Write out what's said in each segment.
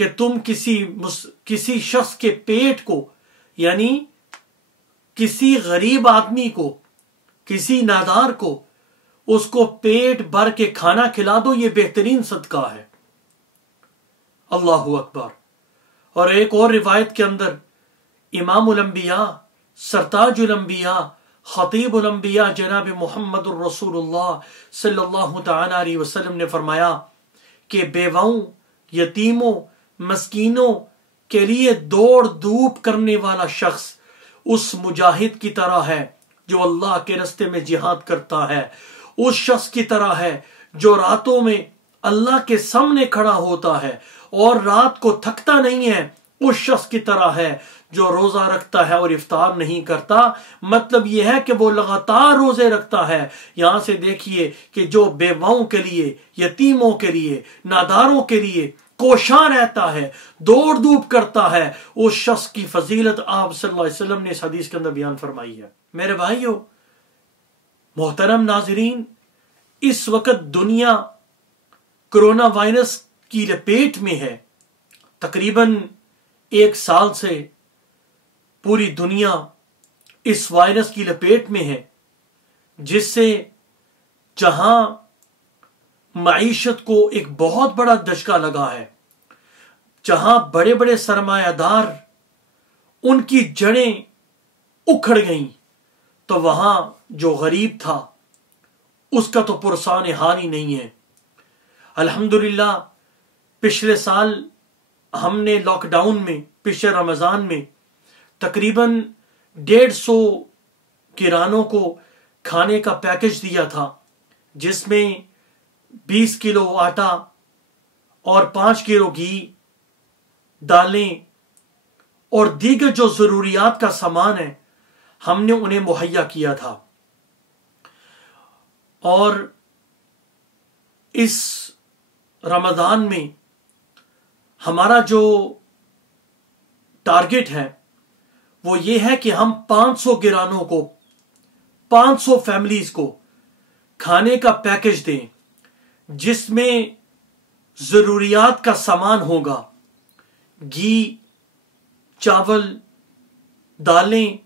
کہ تم کسی شخص کے پیٹ کو، یعنی کسی غریب آدمی کو، کسی نادار کو، اس کو پیٹ بھر کے کھانا کھلا دو، یہ بہترین صدقہ ہے۔ اللہ اکبر۔ اور ایک اور روایت کے اندر امام الانبیاء، سرتاج الانبیاء، خطیب الانبیاء جناب محمد الرسول اللہ صلی اللہ تعالی علیہ وسلم نے فرمایا کہ بیواؤں، یتیموں، مسکینوں کے لیے دوڑ دھوپ کرنے والا شخص اس مجاہد کی طرح ہے جو اللہ کے راستے میں جہاد کرتا ہے، اس شخص کی طرح ہے جو راتوں میں اللہ کے سامنے کھڑا ہوتا ہے اور رات کو تھکتا نہیں ہے، اس شخص کی طرح ہے جو روزہ رکھتا ہے اور افطار نہیں کرتا۔ مطلب یہ ہے کہ وہ لگاتار روزے رکھتا ہے۔ یہاں سے دیکھیے کہ جو بیواؤں کے لیے، یتیموں کے لیے، ناداروں کے لیے کوشاں رہتا ہے، دوڑ دھوپ کرتا ہے، اس شخص کی فضیلت آپ صلی اللہ علیہ وسلم نے اس حدیث کے اندر بیان فرمائی ہے۔ میرے بھائیو، محترم ناظرین، اس وقت دنیا کرونا وائرس کی لپیٹ میں ہے۔ تقریباً 1 سال سے پوری دنیا اس وائرس کی لپیٹ میں ہے، جس سے جہاں معیشت کو ایک بہت بڑا دھچکا لگا ہے، جہاں بڑے بڑے سرمایہ دار ان کی جڑیں اکھڑ گئیں، تو وہاں جو غریب تھا اس کا تو پرسان حال ہی نہیں ہے۔ الحمدللہ پچھلے سال ہم نے لاک ڈاؤن میں، پچھلے رمضان میں تقریباً 150 کسانوں کو کھانے کا پیکج دیا تھا، جس میں 20 کلو آٹا اور 5 کلو گھی، دالیں اور دیگر جو ضروریات کا سامان ہے ہم نے انہیں مہیا کیا تھا۔ اور اس رمضان میں ہمارا جو ٹارگٹ ہے وہ یہ ہے کہ ہم 500 گرانوں کو، 500 فیملیز کو کھانے کا پیکج دیں، جس میں ضروریات کا سامان ہوگا، گھی، چاول، دالیں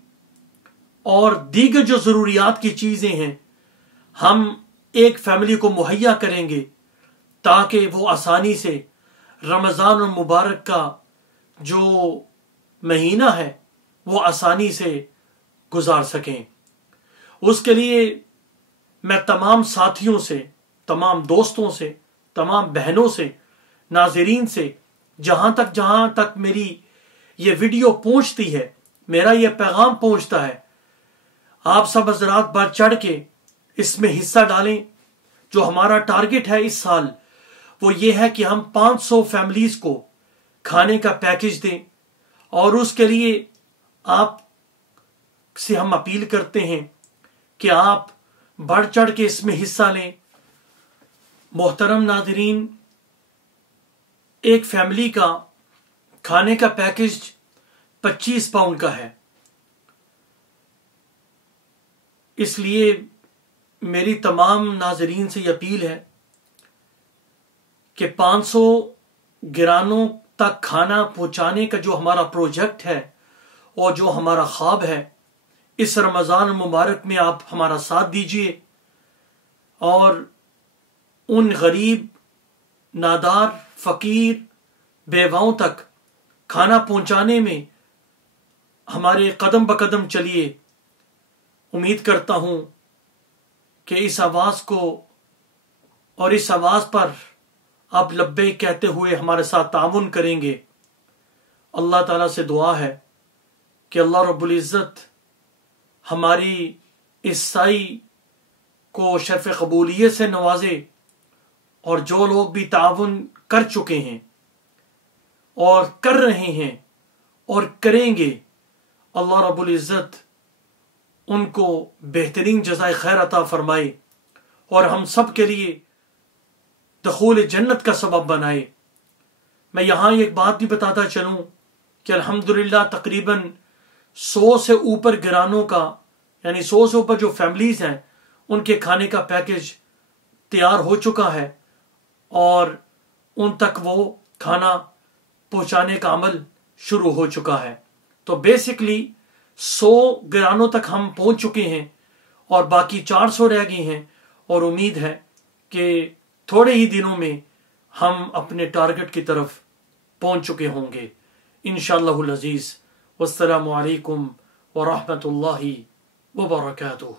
اور دیگر جو ضروریات کی چیزیں ہیں ہم ایک فیملی کو مہیا کریں گے، تاکہ وہ آسانی سے رمضان المبارک کا جو مہینہ ہے وہ آسانی سے گزار سکیں۔ اس کے لیے میں تمام ساتھیوں سے، تمام دوستوں سے، تمام بہنوں سے، ناظرین سے، جہاں تک میری یہ ویڈیو پہنچتی ہے، میرا یہ پیغام پہنچتا ہے، آپ سب حضرات بڑھ چڑھ کے اس میں حصہ ڈالیں۔ جو ہمارا ٹارگٹ ہے اس سال وہ یہ ہے کہ ہم 500 فیملیز کو کھانے کا پیکج دیں، اور اس کے لیے آپ سے ہم اپیل کرتے ہیں کہ آپ بڑھ چڑھ کے اس میں حصہ لیں۔ محترم ناظرین، ایک فیملی کا کھانے کا پیکج 25 پاؤنڈ کا ہے، اس لیے میری تمام ناظرین سے یہ اپیل ہے کہ 500 گرانوں تک کھانا پہنچانے کا جو ہمارا پروجیکٹ ہے اور جو ہمارا خواب ہے، اس رمضان مبارک میں آپ ہمارا ساتھ دیجئے اور ان غریب، نادار، فقیر بیواؤں تک کھانا پہنچانے میں ہمارے قدم بقدم چلیے۔ امید کرتا ہوں کہ اس آواز کو اور اس آواز پر آپ لبیک کہتے ہوئے ہمارے ساتھ تعاون کریں گے۔ اللہ تعالیٰ سے دعا ہے کہ اللہ رب العزت ہماری اس سائی کو شرف قبولیت سے نوازے، اور جو لوگ بھی تعاون کر چکے ہیں اور کر رہے ہیں اور کریں گے، اللہ رب العزت ان کو بہترین جزائے خیر عطا فرمائے اور ہم سب کے لیے دخول جنت کا سبب بنائے۔ میں یہاں ایک بات بھی بتاتا چلوں کہ الحمدللہ تقریباً 100 سے اوپر گرانوں کا، یعنی 100 سے اوپر جو فیملیز ہیں ان کے کھانے کا پیکج تیار ہو چکا ہے، اور ان تک وہ کھانا پہنچانے کا عمل شروع ہو چکا ہے۔ تو بیسکلی 100 گرانوں تک ہم پہنچ چکے ہیں اور باقی 400 رہ گئی ہیں، اور امید ہے کہ تھوڑے ہی دنوں میں ہم اپنے ٹارگٹ کی طرف پہنچ چکے ہوں گے انشاءاللہ العزیز۔ والسلام علیکم ورحمۃ اللہ وبرکاتہ۔